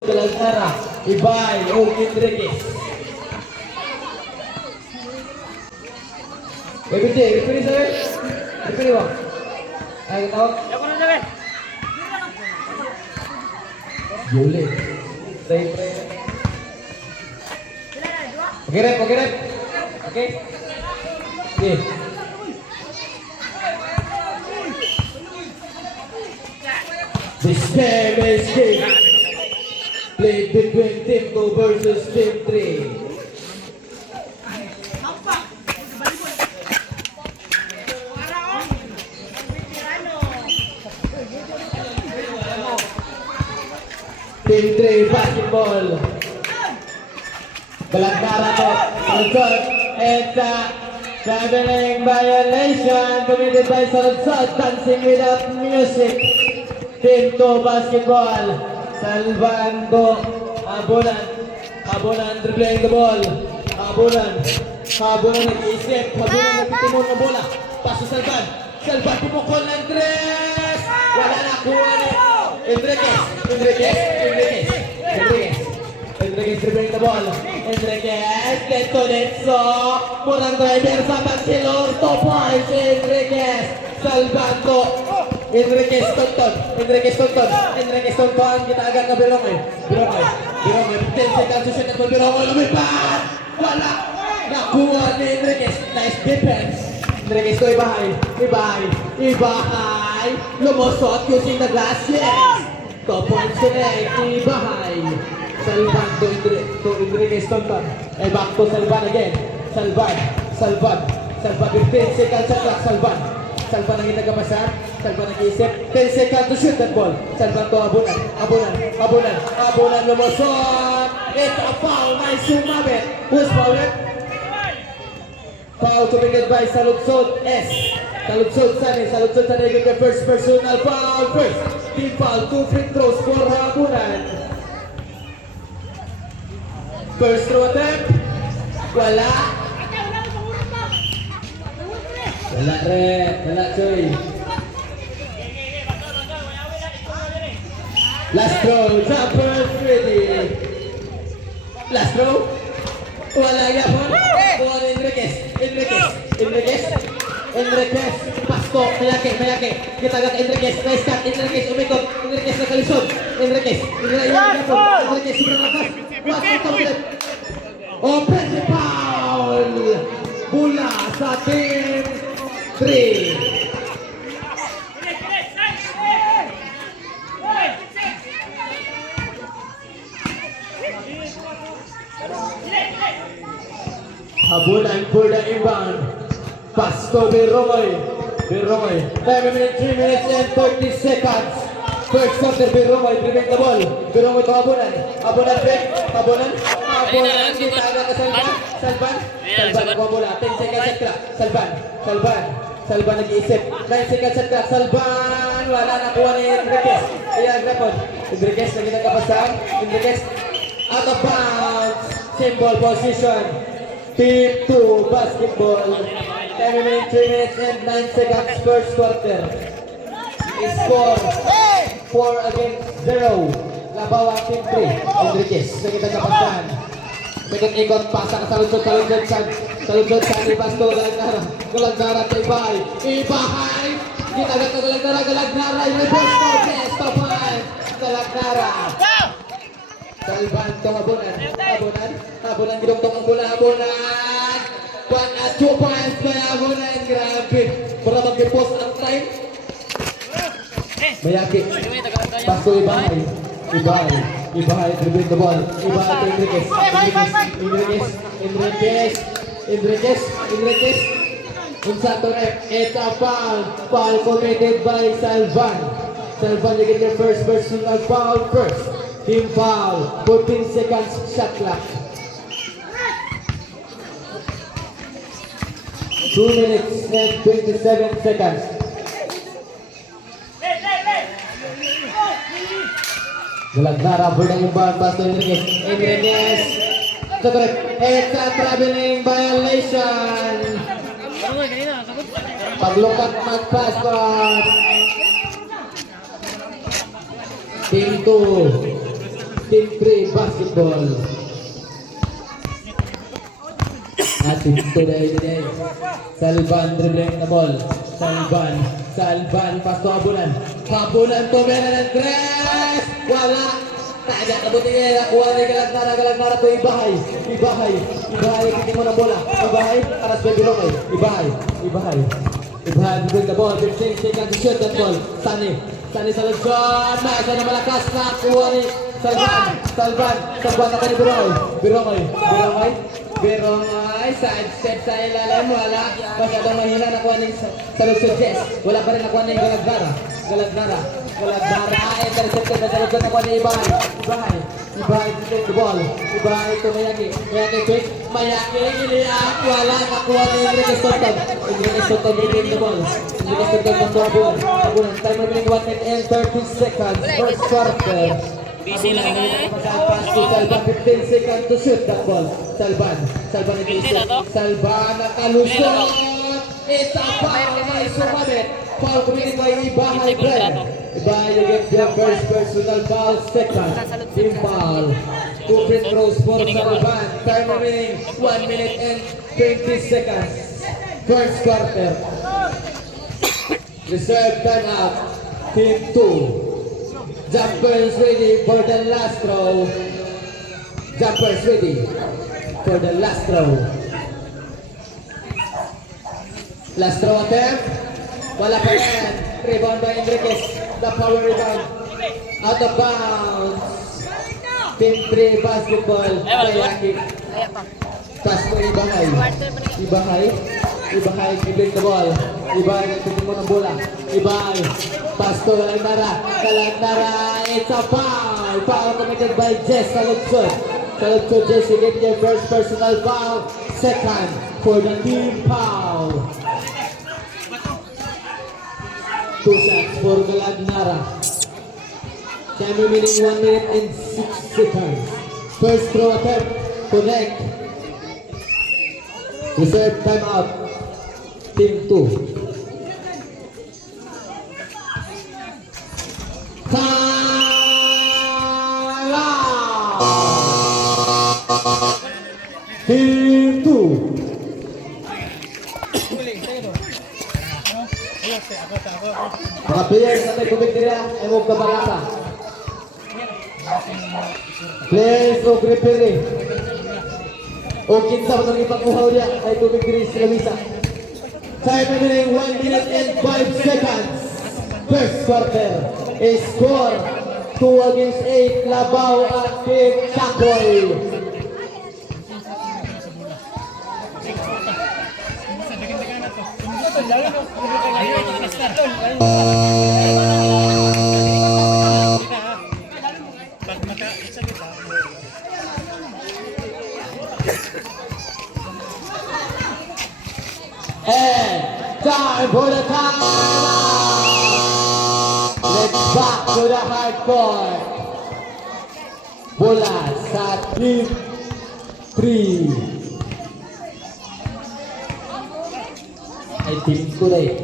Galantara, Ibay, Enriquez. Referee sir. Referee ba? Ay, tawag. Yuli. Try. Okay, rep. Okay. Okay. This game is played between Team 2 versus Team 3. Team 3 basketball. Galantara to. Saludsod. And traveling violation committed by Saludsod. Dancing without music. Team 2 basketball. Salvando. Habunan dribbling the ball. Habunan nag-iisip. Habunan nagtitimon ng bola. Paso Salvan. Salvan pumukol ng tres. Wala na kuha ni Enriquez dribbling the ball. Enriquez, Denso. Murang driver sa Pansilor. 2 points. Enriquez. Salvando. Enriquez Tonton. Kita agad na Birongoy. 10 seconds to shoot at Birongoy. Lumipad. Wala. Nakuha ni Enriquez. Nice defense. Enriquez to Ibahay. Lumusot using the glass. Yes. 2 points today. Ibahay. Salvan to Enriquez Tonton. Back to Salvan again. Salvan. 15 seconds sa clock. Salvan ang itagapasan. Salvan nag-iisip. 10 seconds to shoot that ball. Salvan to Habunan. Lumusot. It's a foul. Nice sumabit. Who's fouled? Foul committed by Saludsod S. Saludsod Sanay with the first personal foul. First team foul. 2 free throws for Habunan. First throw attempt. Wala Choy. Last throw. Jumper ready. Last throw. Wala yapon. Buwan Enriquez. Pasto. Mayake. Kita agak Enriquez. Nice cut. Enriquez umikot. Enriquez nakalisod. Enriquez sobrang lakas. Offensive foul. Bola sa team 3. Habunan for the inbound. Pass to Birongoy. 3 minutes and 30 seconds. First quarter, Birongoy dribbling the ball. Birongoy to Habunan. Habunan. Kita agad ke Salvan ko bola. 10 seconds sa clock. Salvan nag-iisip. 9 seconds sa clock. Salvan. Wala na kuha ni Enriquez. Enriquez na ginagapasan. Enriquez out of bounds. Symbol position. Team 2 basketball. 10 minutes, 3 minutes and 9 seconds first quarter. Score 4 against 0. Labaw ang team 3. Enriquez na ginagapasan. Ikot pasa ka Saludsod sa Ibasto. Galantara sa Ibahay. Ginagat na Galantara. Best of 5. Galantara. Salvan to Habunan. Gidong-tong ang bola. Habunan. 2 points by Habunan. Grabe. Para mag-post ang time. Mayaki. Pasto Ibahay dribbling the ball. Ibahay to Enriquez. Unsa to rep. It's a foul. Foul committed by Salvan. You get your first personal foul first. Team foul. 14 seconds shot clock. 2 minutes and 27 seconds. Galantara for the inbound pass to Enriquez. It's a traveling violation. Paglukat mag-pass Team 2. Team 3 basketball. Atin today. Salvan dribbling the ball. Salvan pas to Habulan. Habulan to Belen Andres. Wala. Tak ada nabuti niya. Nakuha ni Galag-Nara to Ibahay. Kitin mo na bola. Ibahay. Aras by Bilongay. Ibahay dribbling the ball. 15 seconds to shoot that ball. Sani sa lungsod. Nasa na malakas. Nakuha ni Salvan ako ni Birongay, side step sa ilalim, wala. Masyadong mahina nakuha ni sa lungsod Jess. Wala pa rin nakuha ni Galag-Nara. Intercepted na sa lungsod nakuha ni Ibahay to take the ball. Ibahay to Mayaki quick. Mayaki, iliak, wala. Nakuha ni Enrique Soton taking the ball. Enrique Soton ng Habulan. Time remaining 1 minute and 30 seconds. First quarter. Busy lang ito. Pass to Salvan, 15 seconds to shoot that ball. Salvan nag-iisip. Salvan nakalusot. It's a foul. May sumabit. Foul committed by Ibahay Brad. Ibahay against their first personal foul. Second team foul. 2 free throws for Salvan. Time remaining 1 minute and 20 seconds. First quarter. Reserve time out. Team 2. Jumpers ready for the last throw. Last throw attempt. Wala pa yan. Rebound by Enriquez. The power rebound. Out of bounds. Team 3 basketball. Mayaki. Pass mo Ibahay dribbling the ball. Ibahay nagtitin mo ng bola. Ibahay. Pass to Galag-Nara. It's a foul. Foul committed by Jess sa lungsod. Jess get their first personal foul. Second for the team foul. 2 shots for Galag-Nara. Time remaining 1 minute and 6 seconds. First throw attempt. Connect. Reserve timeout. Team 2. Team 2. Mga players natin kumiktirya ay huwag kabalasa. Players o prepare. O kinsa mo nang ipakuhaw niya ay kumiktirya sa lamisa. Time remaining 1 minute and 5 seconds. First quarter is score 2 against 8. Labaw at Team Chakoy. And time for the time. Let's back to the hard court. Bola sa Team 3. Ay team ko na eh.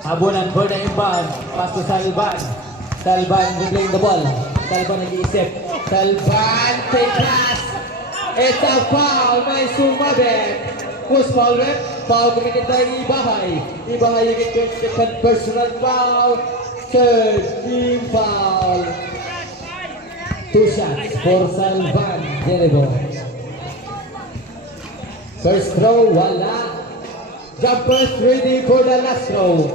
Habulan for the inbound. Pass to Salvan. Salvan dribbling the ball. Salvan nag-iisip. Salvan take pass. It's a foul. May sumabit. Who's foul rep? Foul committed by Ibahay. Ibahay you get second personal foul. Third team foul. 2 shots for Salvan. Jericho. First throw, wala. Jumpers ready for the last throw.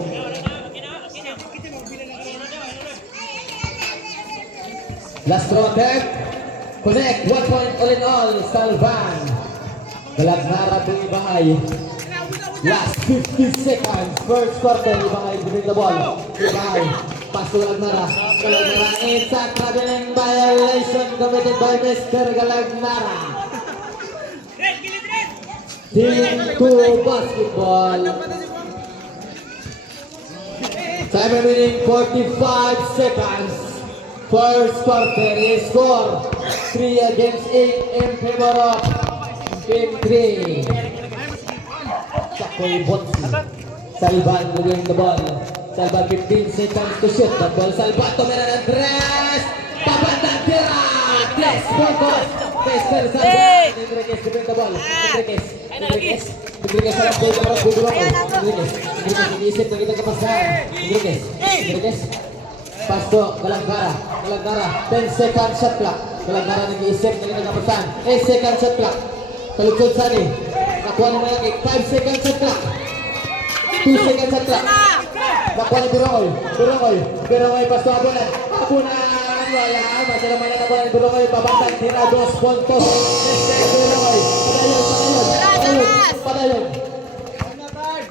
Last throw attempt. Connect. 1 point all in all. Salvan. Galag-Nara to Ibahay. Last 50 seconds. First quarter. Ibahay giving the ball. Ibahay. Pass to Galag-Nara. Galag-Nara. It's a traveling violation committed by Mr. Galag-Nara. Team 2 basketball. Time remaining 45 seconds. First quarter is score 3 against 8 in favor of Team 3. Chakoy Botsi. Salvan winning the ball. Salvan 15 seconds to shoot. The ball Salvan. Tumira ng Andres. Papantang tira. 3 puntos. Mr. Salvan. Enriquez to bring the ball. Enriquez. Enriquez sa labay. Enriquez. Nag-iisip ng itong kapasahan. Enriquez. Pasto. Galangara. 10 seconds shot clock. Galangara nag-iisip ng itong kapasahan. 8 seconds shot clock. Kalugsod Sani. Nakuha ni Mayakik. 5 seconds shot clock. 2 seconds shot clock. Nakuha ni Birongoy. Pasto Abunan. Wala. Masih naman na nakuha ni Birongoy. Pabantay. Tira 2 puntos. Birongoy. Padayon.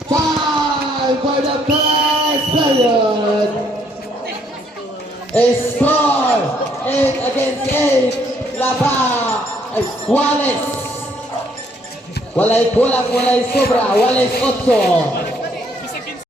Time for the first period. A score 8 against 8. Wallace. Walay kulang, walay sobra, walay 8.